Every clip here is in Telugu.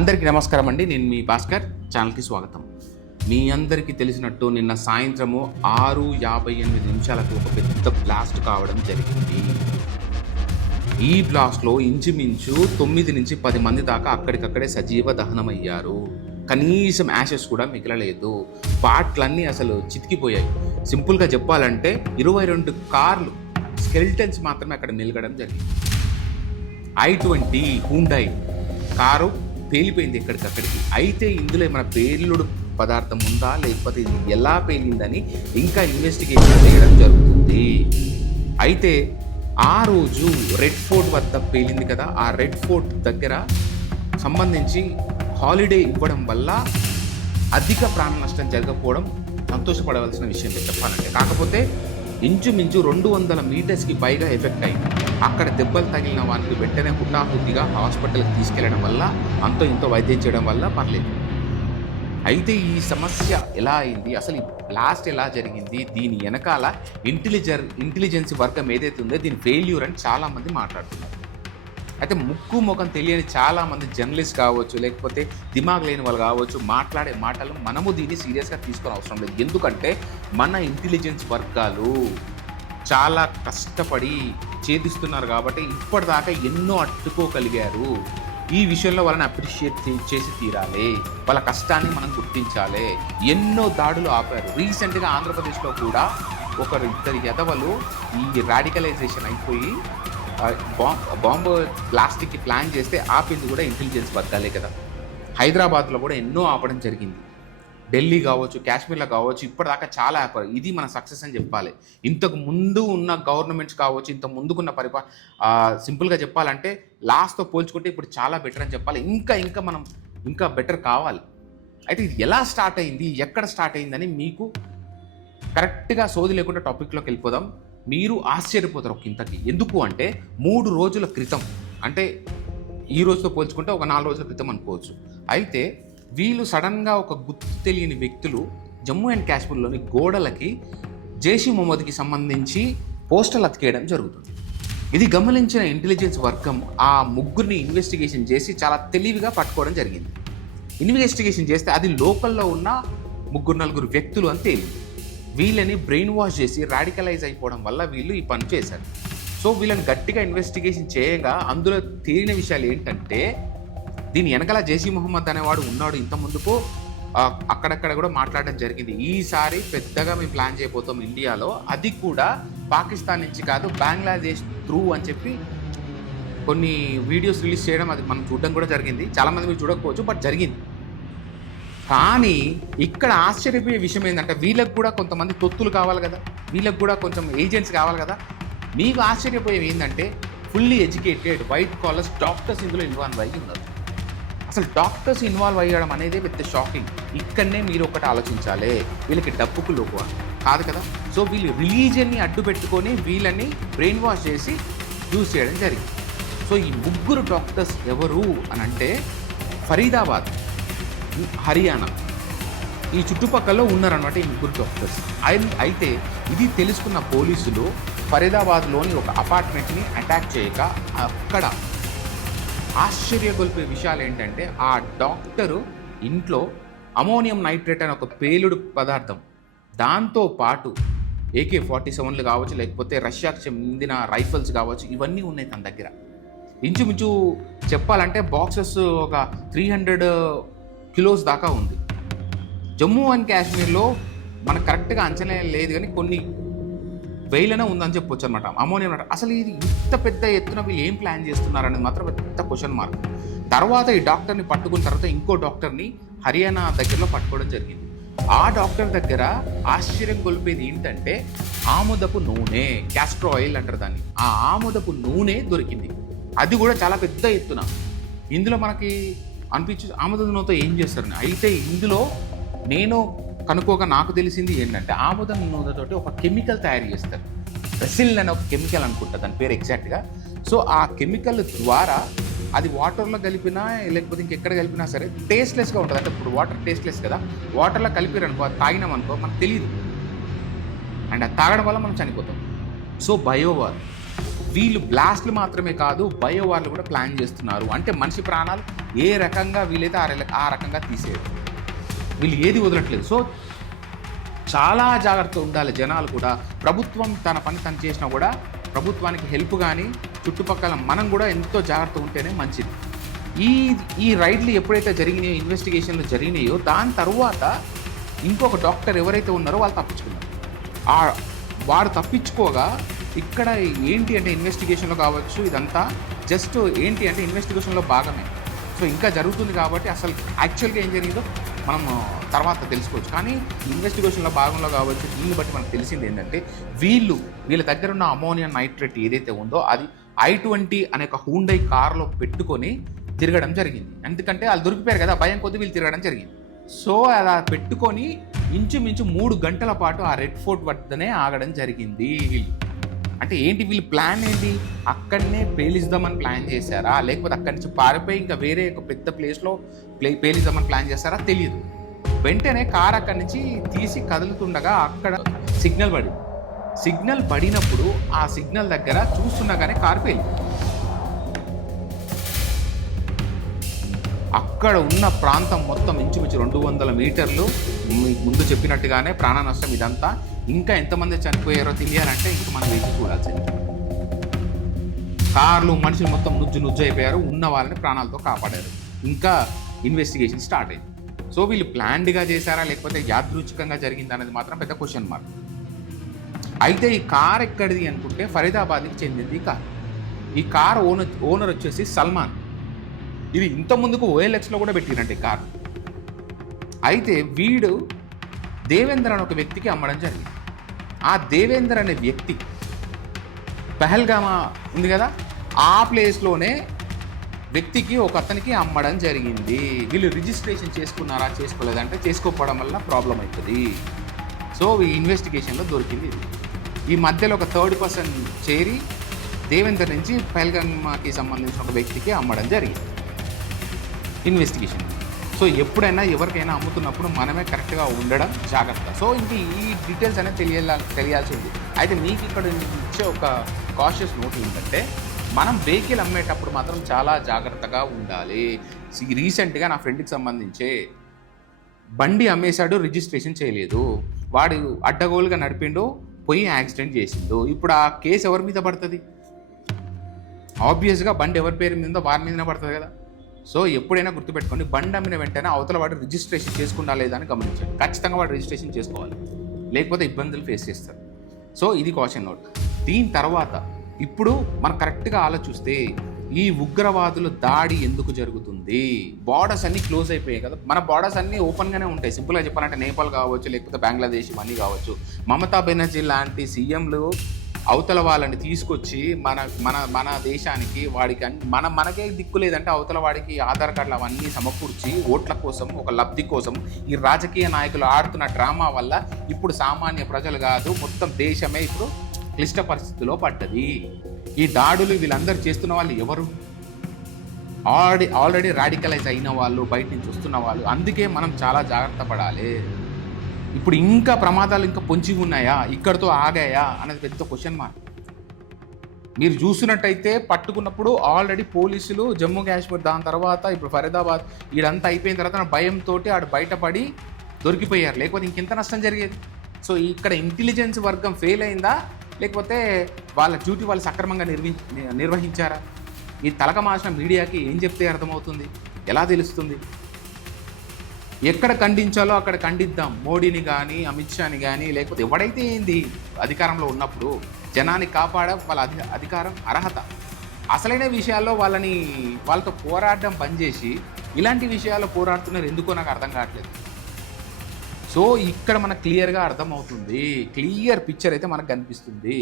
అందరికీ నమస్కారం అండి. నేను మీ భాస్కర్. ఛానల్కి స్వాగతం. మీ అందరికీ తెలిసినట్టు నిన్న సాయంత్రము 6:58 ఒక పెద్ద బ్లాస్ట్ కావడం జరిగింది. ఈ బ్లాస్ట్లో ఇంచుమించు 9 నుంచి 10 మంది దాకా అక్కడికక్కడే సజీవ దహనమయ్యారు. కనీసం యాషెస్ కూడా మిగలలేదు. పార్ట్లన్నీ అసలు చితికిపోయాయి. సింపుల్గా చెప్పాలంటే 22 కార్లు స్కెల్టన్స్ మాత్రమే అక్కడ మిగలడం జరిగింది. i20 Hyundai car పేలిపోయింది ఎక్కడికక్కడికి. అయితే ఇందులో ఏమైనా పేలుడు పదార్థం ఉందా, లేకపోతే ఇది ఎలా పేలిందని ఇంకా ఇన్వెస్టిగేషన్ చేయడం జరుగుతుంది. అయితే ఆ రోజు రెడ్ ఫోర్ట్ వద్ద పేలింది కదా, ఆ రెడ్ ఫోర్ట్ దగ్గర సంబంధించి హాలిడే ఇవ్వడం వల్ల అధిక ప్రాణ నష్టం జరగకపోవడం సంతోషపడవలసిన విషయం చెప్పాలంటే. కాకపోతే ఇంచుమించు 200 మీటర్స్కి పైగా ఎఫెక్ట్ అయింది. అక్కడ దెబ్బలు తగిలిన వారికి వెంటనే హుటాహుటిగా హాస్పిటల్కి తీసుకెళ్లడం వల్ల అంతో ఇంతో వైద్యం చేయడం వల్ల పర్లేదు. అయితే ఈ సమస్య ఎలా అయింది, అసలు ఈ బ్లాస్ట్ ఎలా జరిగింది, దీని వెనకాల ఇంటెలిజెన్స్ వర్గం ఏదైతే ఉందో దీని ఫెయిల్యూర్ అని చాలామంది మాట్లాడుతున్నారు. అయితే ముక్కు ముఖం తెలియని చాలామంది జర్నలిస్ట్ కావచ్చు, లేకపోతే దిమాగ్ లేని వాళ్ళు కావచ్చు, మాట్లాడే మాటలు మనము దీన్ని సీరియస్గా తీసుకొని అవసరం లేదు. ఎందుకంటే మన ఇంటెలిజెన్స్ వర్గాలు చాలా కష్టపడి ఛేదిస్తున్నారు కాబట్టి ఇప్పటిదాకా ఎన్నో అడ్డుకోగలిగారు. ఈ విషయంలో వాళ్ళని అప్రిషియేట్ చేసి తీరాలి. వాళ్ళ కష్టాన్ని మనం గుర్తించాలి. ఎన్నో దాడులు ఆపారు. రీసెంట్గా ఆంధ్రప్రదేశ్లో కూడా ఇద్దరు ఎదవలు ఈ రాడికలైజేషన్ అయిపోయి బాంబు బ్లాస్టిక్కి ప్లాన్ చేస్తే ఆపింది కూడా ఇంటెలిజెన్స్ వర్గాలే కదా. హైదరాబాద్లో కూడా ఎన్నో ఆపడం జరిగింది. ఢిల్లీ కావచ్చు, కాశ్మీర్లో కావచ్చు, ఇప్పటిదాకా చాలా ఆపారు. ఇది మన సక్సెస్ అని చెప్పాలి. ఇంతకు ముందు ఉన్న గవర్నమెంట్స్ కావచ్చు, ఇంత ముందుకున్న సింపుల్గా చెప్పాలంటే లాస్ట్తో పోల్చుకుంటే ఇప్పుడు చాలా బెటర్ అని చెప్పాలి. ఇంకా మనం ఇంకా బెటర్ కావాలి. అయితే ఇది ఎలా స్టార్ట్ అయింది, ఎక్కడ స్టార్ట్ అయిందని మీకు కరెక్ట్గా సోది లేకుండా టాపిక్లోకి వెళ్ళిపోదాం. మీరు ఆశ్చర్యపోతారు ఇంతకి. ఎందుకు అంటే 3 రోజుల క్రితం, అంటే ఈ రోజుతో పోల్చుకుంటే ఒక 4 రోజుల క్రితం అనుకోవచ్చు. అయితే వీళ్ళు సడన్గా ఒక గుర్తు తెలియని వ్యక్తులు జమ్మూ అండ్ కాశ్మీర్లోని గోడలకి జైష్ మొహమ్మద్కి సంబంధించి పోస్టర్లు అతికేయడం జరుగుతుంది. ఇది గమనించిన ఇంటెలిజెన్స్ వర్గం ఆ ముగ్గురిని ఇన్వెస్టిగేషన్ చేసి చాలా తెలివిగా పట్టుకోవడం జరిగింది. ఇన్వెస్టిగేషన్ చేస్తే అది లోకల్లో ఉన్న 3-4 వ్యక్తులు అని తేలింది. వీళ్ళని బ్రెయిన్ వాష్ చేసి రాడికలైజ్ అయిపోవడం వల్ల వీళ్ళు ఈ పని చేశారు. సో వీళ్ళని గట్టిగా ఇన్వెస్టిగేషన్ చేయగా అందులో తేలిన విషయాలు ఏంటంటే దీని వెనకాల జైష్ మొహమ్మద్ అనేవాడు ఉన్నాడు. ఇంత ముందుకు అక్కడక్కడ కూడా మాట్లాడడం జరిగింది. ఈసారి పెద్దగా మేము ప్లాన్ చేయబోతాం ఇండియాలో, అది కూడా పాకిస్తాన్ నుంచి కాదు బంగ్లాదేశ్ త్రూ అని చెప్పి కొన్ని వీడియోస్ రిలీజ్ చేయడం, అది మనం చూడడం కూడా జరిగింది. చాలామంది మీరు చూడకపోవచ్చు, బట్ జరిగింది. కానీ ఇక్కడ ఆశ్చర్యపోయే విషయం ఏంటంటే వీళ్ళకి కూడా కొంతమంది తొత్తులు కావాలి కదా, వీళ్ళకి కూడా కొంచెం ఏజెంట్స్ కావాలి కదా. మీకు ఆశ్చర్యపోయేవి ఏంటంటే fully educated white collars doctors ఇందులో ఇన్వాల్వ్ అయ్యి ఉన్నారు. అసలు డాక్టర్స్ ఇన్వాల్వ్ అయ్యడం అనేది పెద్ద షాకింగ్. ఇక్కడనే మీరు ఒకటి ఆలోచించాలి, వీళ్ళకి డబ్బుకు లోపు కాదు కదా. సో వీళ్ళు రిలీజియన్ని అడ్డు పెట్టుకొని వీళ్ళని బ్రెయిన్ వాష్ చేసి యూజ్ చేయడం జరిగింది. సో ఈ 3 డాక్టర్స్ ఎవరు అని అంటే ఫరీదాబాద్, హర్యానా ఈ చుట్టుపక్కల ఉన్నారనమాట ఈ 3 డాక్టర్స్. అయితే ఇది తెలుసుకున్న పోలీసులు ఫరీదాబాద్లోని ఒక అపార్ట్మెంట్ని అటాక్ చేయక అక్కడ ఆశ్చర్యగొల్పే విషయాలు ఏంటంటే ఆ డాక్టరు ఇంట్లో అమోనియం నైట్రేట్ అనే ఒక పేలుడు పదార్థం, దాంతో పాటు AK-47లు కావచ్చు, లేకపోతే రష్యాకి చెందిన రైఫిల్స్ కావచ్చు, ఇవన్నీ ఉన్నాయి తన దగ్గర. ఇంచుమించు చెప్పాలంటే బాక్సెస్ ఒక 300 కిలోస్ దాకా ఉంది. జమ్మూ అండ్ కాశ్మీర్లో మనకు కరెక్ట్గా అంచనా లేదు, కానీ కొన్ని వేలనే ఉందని చెప్పొచ్చు అనమాట అమోనియం. అసలు ఇది ఇంత పెద్ద ఎత్తున వీళ్ళు ఏం ప్లాన్ చేస్తున్నారనేది మాత్రం పెద్ద క్వశ్చన్ మార్క్. తర్వాత ఈ డాక్టర్ని పట్టుకున్న తర్వాత ఇంకో డాక్టర్ని హర్యానా దగ్గరలో పట్టుకోవడం జరిగింది. ఆ డాక్టర్ దగ్గర ఆశ్చర్యం కొలిపేది ఏంటంటే ఆముదపు నూనె, క్యాస్టర్ ఆయిల్ అంటారు దాన్ని, ఆ ఆముదపు నూనె దొరికింది. అది కూడా చాలా పెద్ద ఎత్తున. ఇందులో మనకి ఆముద నూనెతో ఏం చేస్తారని. అయితే ఇందులో నేను కనుక్కోగా నాకు తెలిసింది ఏంటంటే ఆముద నూనెతోటి ఒక కెమికల్ తయారు చేస్తారు. రెసిల్ అనే ఒక కెమికల్ అనుకుంటా దాని పేరు ఎగ్జాక్ట్గా. సో ఆ కెమికల్ ద్వారా అది వాటర్లో కలిపినా లేకపోతే ఇంకెక్కడ కలిపినా సరే టేస్ట్లెస్గా ఉంటుంది. అంటే ఇప్పుడు వాటర్ టేస్ట్లెస్ కదా, వాటర్లో కలిపిరనుకో, అది తాగినాం అనుకో మనకు తెలియదు, అండ్ అది తాగడం వల్ల మనం చనిపోతాం. సో బయోవార్ వీళ్ళు బ్లాస్ట్లు మాత్రమే కాదు, బయో వార్లు కూడా ప్లాన్ చేస్తున్నారు. అంటే మనిషి ప్రాణాలు ఏ రకంగా వీలైతే ఆ రకంగా తీసేయరు. వీళ్ళు ఏది వదలట్లేదు. సో చాలా జాగ్రత్త ఉండాలి జనాలు కూడా. ప్రభుత్వం తన పని తను చేసినా కూడా ప్రభుత్వానికి హెల్ప్ కానీ చుట్టుపక్కల మనం కూడా ఎంతో జాగ్రత్త ఉంటేనే మంచిది. ఈ రైడ్లు ఎప్పుడైతే జరిగినాయో, ఇన్వెస్టిగేషన్లు జరిగినాయో, దాని తర్వాత ఇంకొక డాక్టర్ ఎవరైతే ఉన్నారో వాళ్ళు తప్పించుకున్నారు. వాడు తప్పించుకోగా ఇక్కడ ఏంటి అంటే ఇన్వెస్టిగేషన్లో కావచ్చు, ఇదంతా జస్ట్ ఏంటి అంటే ఇన్వెస్టిగేషన్లో భాగమే. సో ఇంకా జరుగుతుంది కాబట్టి అసలు యాక్చువల్గా ఏం జరిగిందో మనం తర్వాత తెలుసుకోవచ్చు. కానీ ఇన్వెస్టిగేషన్లో భాగంలో కావచ్చు, దీన్ని బట్టి మనకు తెలిసింది ఏంటంటే వీళ్ళ దగ్గర ఉన్న అమోనియా నైట్రేట్ ఏదైతే ఉందో అది i20 అనే ఒక హూండై కార్లో పెట్టుకొని తిరగడం జరిగింది. ఎందుకంటే వాళ్ళు దొరికిపోయారు కదా, భయం కొద్ది వీళ్ళు తిరగడం జరిగింది. సో అలా పెట్టుకొని ఇంచుమించు 3 గంటల పాటు ఆ రెడ్ ఫోర్ట్ వద్దనే ఆగడం జరిగింది వీళ్ళు. అంటే ఏంటి వీళ్ళు ప్లాన్ ఏంటి? అక్కడనే పేలిద్దామని ప్లాన్ చేశారా, లేకపోతే అక్కడి నుంచి పారిపోయి ఇంకా వేరే ఒక పెద్ద ప్లేస్లో పేలిద్దామని ప్లాన్ చేశారా తెలియదు. వెంటనే కార్ అక్కడి నుంచి తీసి కదులుతుండగా అక్కడ సిగ్నల్ పడినప్పుడు ఆ సిగ్నల్ దగ్గర చూస్తుండగానే కారు పేలింది. అక్కడ ఉన్న ప్రాంతం మొత్తం ఇంచుమించు 200 మీటర్లు, ముందు చెప్పినట్టుగానే ప్రాణ నష్టం ఇదంతా. ఇంకా ఎంతమంది చనిపోయారో తెలియాలంటే ఇంకా మనం వేచి చూడాల్సింది. కార్లు మనుషులు మొత్తం నుజ్జు అయిపోయారు, ఉన్న వాళ్ళని ప్రాణాలతో కాపాడారు. ఇంకా ఇన్వెస్టిగేషన్ స్టార్ట్ అయింది. సో వీళ్ళు ప్లాన్డ్గా చేశారా లేకపోతే యాదృచ్ఛికంగా జరిగిందా అనేది మాత్రం పెద్ద క్వశ్చన్ మార్క్. అయితే ఈ కార్ ఎక్కడిది అనుకుంటే ఫరీదాబాద్కి చెందింది ఈ కార్ ఓనర్ వచ్చేసి సల్మాన్. ఇది ఇంత ముందుకు OLXలో కూడా పెట్టిరంటే ఈ కార్. అయితే వీడు దేవేంద్ర అనే ఒక వ్యక్తికి అమ్మడం జరిగింది. ఆ దేవేంద్ర అనే వ్యక్తి పహల్గామా ఉంది కదా, ఆ ప్లేస్లోనే వ్యక్తికి ఒక అతనికి అమ్మడం జరిగింది. వీళ్ళు రిజిస్ట్రేషన్ చేసుకున్నారా చేసుకోలేదంటే చేసుకోకపోవడం వల్ల ప్రాబ్లం అవుతుంది. సో ఈ ఇన్వెస్టిగేషన్లో దొరికింది. ఈ మధ్యలో ఒక థర్డ్ పర్సన్ చేరి దేవేందర్ నుంచి పహల్గామాకి సంబంధించిన ఒక వ్యక్తికి అమ్మడం జరిగింది ఇన్వెస్టిగేషన్. సో ఎప్పుడైనా ఎవరికైనా అమ్ముతున్నప్పుడు మనమే కరెక్ట్గా ఉండడం జాగ్రత్త. సో ఇంక ఈ డీటెయిల్స్ అనేది తెలియాల్సి ఉంది. అయితే మీకు ఇక్కడ ఇచ్చే ఒక కాషియస్ నోట్ ఏంటంటే, మనం వెహికల్ అమ్మేటప్పుడు మాత్రం చాలా జాగ్రత్తగా ఉండాలి. రీసెంట్గా నా ఫ్రెండ్కి సంబంధించే బండి అమ్మేశాడు, రిజిస్ట్రేషన్ చేయలేదు, వాడు అడ్డగోలుగా నడిపిండు, పోయి యాక్సిడెంట్ చేసిండు. ఇప్పుడు ఆ కేసు ఎవరి మీద పడుతుంది? ఆబ్వియస్గా బండి ఎవరి పేరు మీద ఉందో వారి మీదనే పడుతుంది కదా. సో ఎప్పుడైనా గుర్తుపెట్టుకోండి, బండి అమ్మిన వెంటనే అవతల వాడు రిజిస్ట్రేషన్ చేసుకున్నా లేదా అని గమనించండి. ఖచ్చితంగా వాడు రిజిస్ట్రేషన్ చేసుకోవాలి, లేకపోతే ఇబ్బందులు ఫేస్ చేస్తారు. సో ఇది కాషన్ నోట్. దీని తర్వాత ఇప్పుడు మనం కరెక్ట్గా ఆలోచిస్తే ఈ ఉగ్రవాదుల దాడి ఎందుకు జరుగుతుంది? బార్డర్స్ అన్నీ క్లోజ్ అయిపోయాయి కదా, మన బార్డర్స్ అన్నీ ఓపెన్గానే ఉంటాయి. సింపుల్గా చెప్పాలంటే నేపాల్ కావచ్చు, లేకపోతే బంగ్లాదేశ్ ఇవన్నీ కావచ్చు. మమతా బెనర్జీ లాంటి సీఎంలు అవతల వాళ్ళని తీసుకొచ్చి మన దేశానికి వాడికి మనకే దిక్కు లేదంటే అవతల వాడికి ఆధార్ కార్డులు అవన్నీ సమకూర్చి ఓట్ల కోసం, ఒక లబ్ధి కోసం ఈ రాజకీయ నాయకులు ఆడుతున్న డ్రామా వల్ల ఇప్పుడు సామాన్య ప్రజలు కాదు, మొత్తం దేశమే ఇప్పుడు క్లిష్ట పరిస్థితిలో పడ్డది. ఈ దాడులు వీళ్ళందరూ చేస్తున్న వాళ్ళు ఎవరు? ఆల్రెడీ రాడికలైజ్ అయిన వాళ్ళు, బయట నుంచి వస్తున్న వాళ్ళు. అందుకే మనం చాలా జాగ్రత్త పడాలి. ఇప్పుడు ఇంకా ప్రమాదాలు ఇంకా పొంచి ఉన్నాయా, ఇక్కడితో ఆగాయా అనేది పెద్ద క్వశ్చన్ మార్క్. మీరు చూసినట్టయితే పట్టుకున్నప్పుడు ఆల్రెడీ పోలీసులు జమ్మూ కాశ్మీర్, దాని తర్వాత ఇప్పుడు ఫరీదాబాద్, ఇదంతా అయిపోయిన తర్వాత భయంతో ఆడు బయటపడి దొరికిపోయారు, లేకపోతే ఇంకెంత నష్టం జరిగేది. సో ఇక్కడ ఇంటెలిజెన్స్ వర్గం ఫెయిల్ అయిందా, లేకపోతే వాళ్ళ డ్యూటీ వాళ్ళు సక్రమంగా నిర్వహించారా? ఈ తలక మార్చిన మీడియాకి ఏం చెప్తే అర్థమవుతుంది, ఎలా తెలుస్తుంది? ఎక్కడ ఖండించాలో అక్కడ ఖండిద్దాం. మోడీని కానీ, అమిత్ షాని కానీ, లేకపోతే ఎవడైతే ఏంది అధికారంలో ఉన్నప్పుడు జనాన్ని కాపాడ వాళ్ళ అధికారం, అర్హత. అసలైన విషయాల్లో వాళ్ళతో పోరాడడం పనిచేసి ఇలాంటి విషయాల్లో పోరాడుతున్నారు ఎందుకో నాకు అర్థం కావట్లేదు. సో ఇక్కడ మనకు క్లియర్గా అర్థమవుతుంది, క్లియర్ పిక్చర్ అయితే మనకు కనిపిస్తుంది.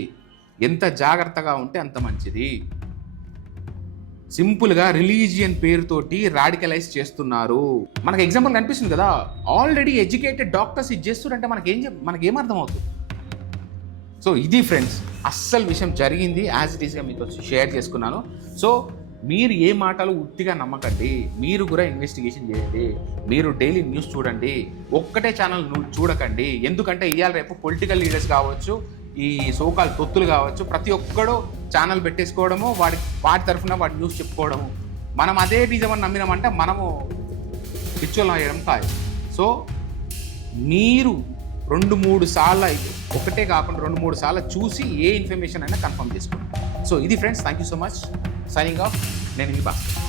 ఎంత జాగ్రత్తగా ఉంటే అంత మంచిది. సింపుల్గా రిలీజియన్ పేరుతోటి రాడికలైజ్ చేస్తున్నారు. మనకు ఎగ్జాంపుల్ కనిపిస్తుంది కదా, ఆల్రెడీ ఎడ్యుకేటెడ్ డాక్టర్స్ ఇది చేస్తున్నారంటే మనకేం అర్థమవుతుంది? సో ఇది ఫ్రెండ్స్, అస్సలు విషయం జరిగింది, యాజ్ ఇట్ ఈస్గా మీతో షేర్ చేసుకున్నాను. సో మీరు ఏ మాటలు ఉత్తిగా నమ్మకండి, మీరు కూడా ఇన్వెస్టిగేషన్ చేయండి, మీరు డైలీ న్యూస్ చూడండి, ఒక్కటే ఛానల్ చూడకండి. ఎందుకంటే ఇవాళ రేపు పొలిటికల్ లీడర్స్ కావచ్చు, ఈ సోకాల్ తొత్తులు కావచ్చు, ప్రతి ఒక్కడు ఛానల్ పెట్టేసుకోవడము, వాటి తరఫున వాటి న్యూస్ చెప్పుకోవడము. మనం అదే నిజమని నమ్మినామంటే మనము పిచ్చోళ్ళం అయ్యడం కాదు. సో మీరు 2-3 సార్లు, ఒకటే కాకుండా 2-3 సార్లు చూసి ఏ ఇన్ఫర్మేషన్ అయినా కన్ఫర్మ్ చేసుకోండి. సో ఇది friends, thank you so much. Signing off. నేను మీ భాస్కర్.